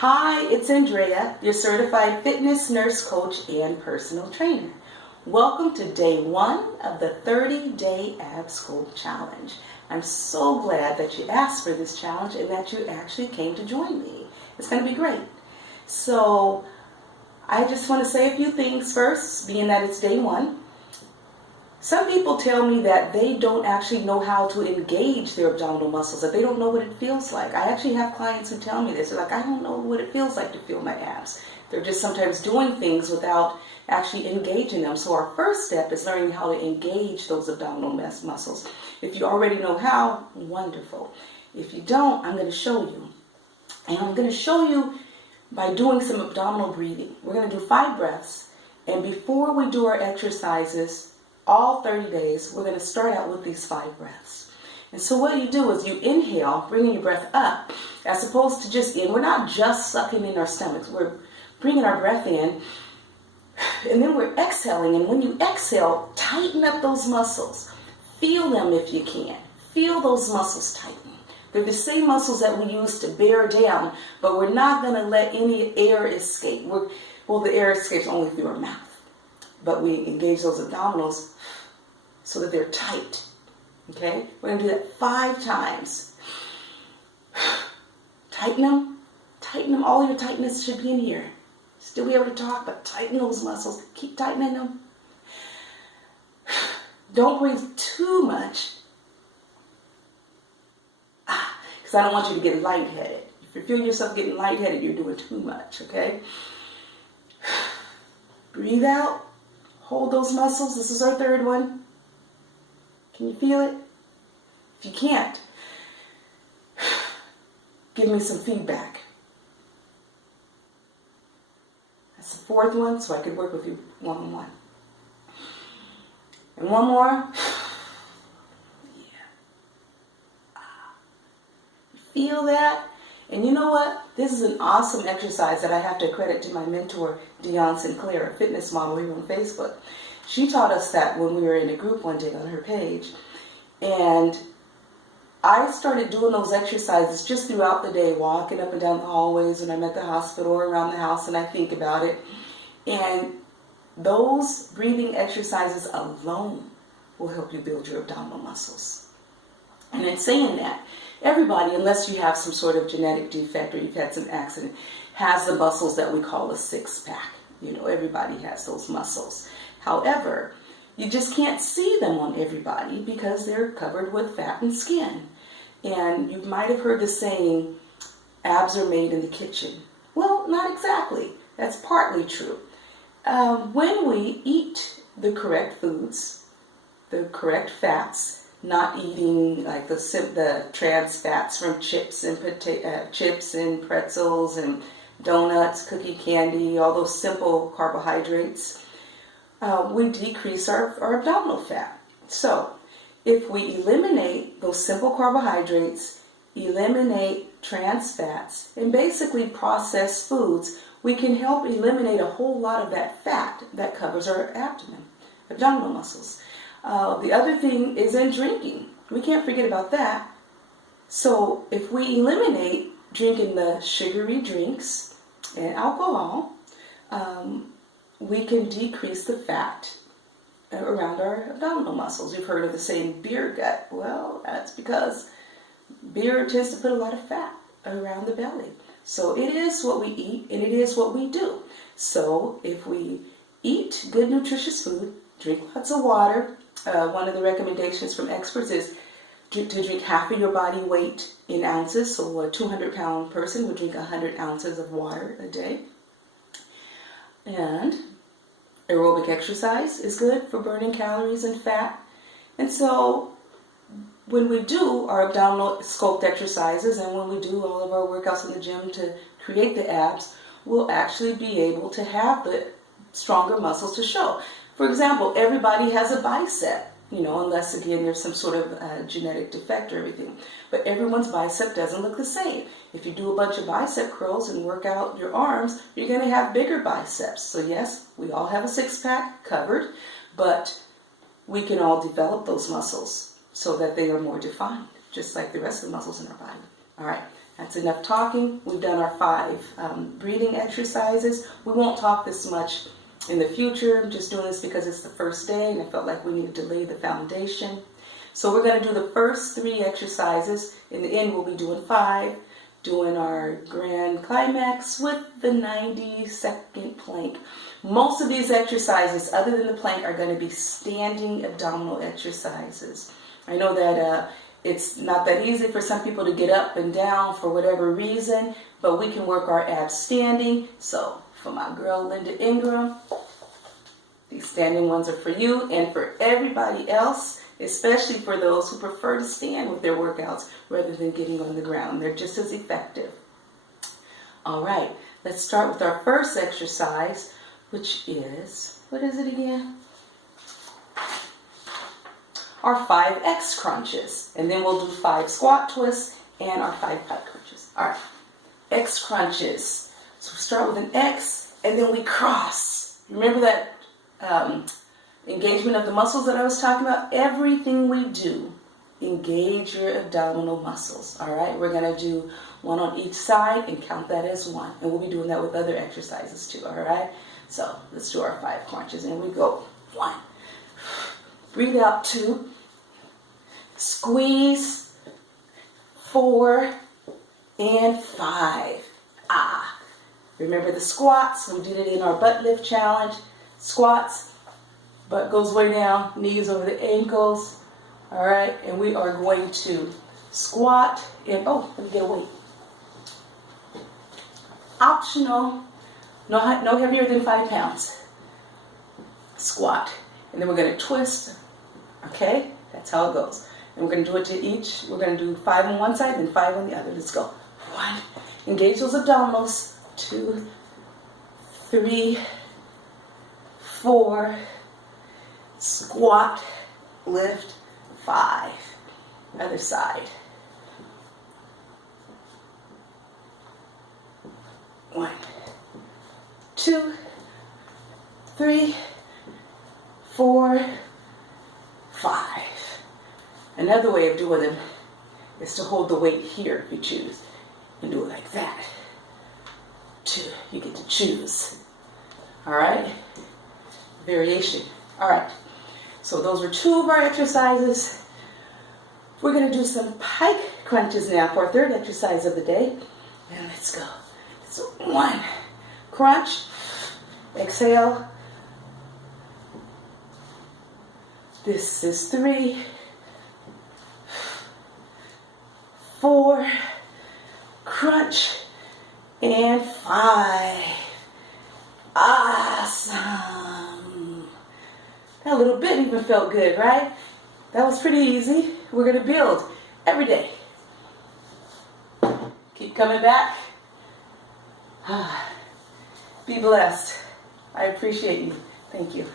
Hi, it's Andrea, your certified fitness nurse coach and personal trainer. Welcome to day 1 of the 30-day Ab Sculpt challenge. I'm so glad that you asked for this challenge and that you actually came to join me. It's going to be great. So I just want to say a few things first, being that it's day 1. Some people tell me that they don't actually know how to engage their abdominal muscles, that they don't know what it feels like. I actually have clients who tell me this. They're like, I don't know what it feels like to feel my abs. They're just sometimes doing things without actually engaging them. So our first step is learning how to engage those abdominal muscles. If you already know how, wonderful. If you don't, I'm going to show you. And I'm going to show you by doing some abdominal breathing. We're going to do 5 breaths. And before we do our exercises, all 30 days, we're going to start out with these 5 breaths. And so what you do is you inhale, bringing your breath up, as opposed to just in. We're not just sucking in our stomachs. We're bringing our breath in, and then we're exhaling. And when you exhale, tighten up those muscles. Feel them if you can. Feel those muscles tighten. They're the same muscles that we use to bear down, but we're not going to let any air escape. The air escapes only through our mouth. But we engage those abdominals so that they're tight. Okay? We're going to do that 5 times. Tighten them. Tighten them. All your tightness should be in here. Still be able to talk, but tighten those muscles. Keep tightening them. Don't breathe too much. Because I don't want you to get lightheaded. If you feel yourself getting lightheaded, you're doing too much. Okay? Breathe out. Hold those muscles. This is our 3rd one. Can you feel it? If you can't, give me some feedback. That's the 4th one, so I could work with you one-on-one. And one more. Yeah. Feel that? And you know what? This is an awesome exercise that I have to credit to my mentor, Dion Sinclair, a fitness model here on Facebook. She taught us that when we were in a group one day on her page. And I started doing those exercises just throughout the day, walking up and down the hallways when I'm at the hospital or around the house, and I think about it. And those breathing exercises alone will help you build your abdominal muscles. And in saying that, everybody, unless you have some sort of genetic defect or you've had some accident, has the muscles that we call a 6-pack. You know, everybody has those muscles. However, you just can't see them on everybody because they're covered with fat and skin. And you might have heard the saying, abs are made in the kitchen. Well, not exactly. That's partly true. When we eat the correct foods, the correct fats, not eating like the trans fats from chips and pretzels and donuts, cookie candy, all those simple carbohydrates, we decrease our abdominal fat. So if we eliminate those simple carbohydrates, eliminate trans fats, and basically processed foods, we can help eliminate a whole lot of that fat that covers our abdominal muscles. The other thing is in drinking. We can't forget about that. So if we eliminate drinking the sugary drinks and alcohol, we can decrease the fat around our abdominal muscles. You've heard of the saying beer gut. Well, that's because beer tends to put a lot of fat around the belly. So it is what we eat and it is what we do. So if we eat good nutritious food, drink lots of water. One of the recommendations from experts is to drink half of your body weight in ounces. So a 200-pound person would drink 100 ounces of water a day. And aerobic exercise is good for burning calories and fat. And so when we do our abdominal sculpt exercises and when we do all of our workouts in the gym to create the abs, we'll actually be able to have the stronger muscles to show. For example, everybody has a bicep, unless again there's some sort of genetic defect or everything. But everyone's bicep doesn't look the same. If you do a bunch of bicep curls and work out your arms, you're going to have bigger biceps. So yes, we all have a 6-pack covered, but we can all develop those muscles so that they are more defined, just like the rest of the muscles in our body. All right, That's enough talking. We've done our 5 breathing exercises. We won't talk this much in the future. I'm just doing this because it's the first day and I felt like we needed to lay the foundation. So we're going to do the first 3 exercises. In the end, we'll be doing 5, doing our grand climax with the 90-second plank. Most of these exercises, other than the plank, are going to be standing abdominal exercises. I know that it's not that easy for some people to get up and down for whatever reason, but we can work our abs standing. So for my girl Linda Ingram, these standing ones are for you, and for everybody else, especially for those who prefer to stand with their workouts rather than getting on the ground. They're just as effective. All right, let's start with our first exercise, which is, what is it again? Our 5X crunches. And then we'll do 5 squat twists and our 5 pike crunches. All right, X crunches. So we start with an X and then we cross. Remember that engagement of the muscles that I was talking about? Everything we do, engage your abdominal muscles. All right, we're going to do 1 on each side and count that as 1. And we'll be doing that with other exercises too. All right, so let's do our 5 crunches and we go 1. Breathe out 2. Squeeze 4 and 5. Remember the squats? We did it in our butt lift challenge. Squats, butt goes way down, knees over the ankles. All right, and we are going to squat and, oh, let me get a weight. Optional, no heavier than 5 pounds. Squat. And then we're going to twist. Okay, that's how it goes. And we're going to do it to each. We're going to do 5 on one side, then 5 on the other. Let's go. 1. Engage those abdominals. 2, 3, 4. Squat, lift, 5. Other side. 1, 2, 3, 4, 5. Another way of doing them is to hold the weight here if you choose. And do it like that. 2. You get to choose. All right? Variation. All right. So those are 2 of our exercises. We're going to do some pike crunches now for our 3rd exercise of the day. And let's go. So 1. Crunch. Exhale. This is 3, 4, crunch, and 5. Awesome. That little bit even felt good, right? That was pretty easy. We're going to build every day. Keep coming back. Be blessed. I appreciate you. Thank you.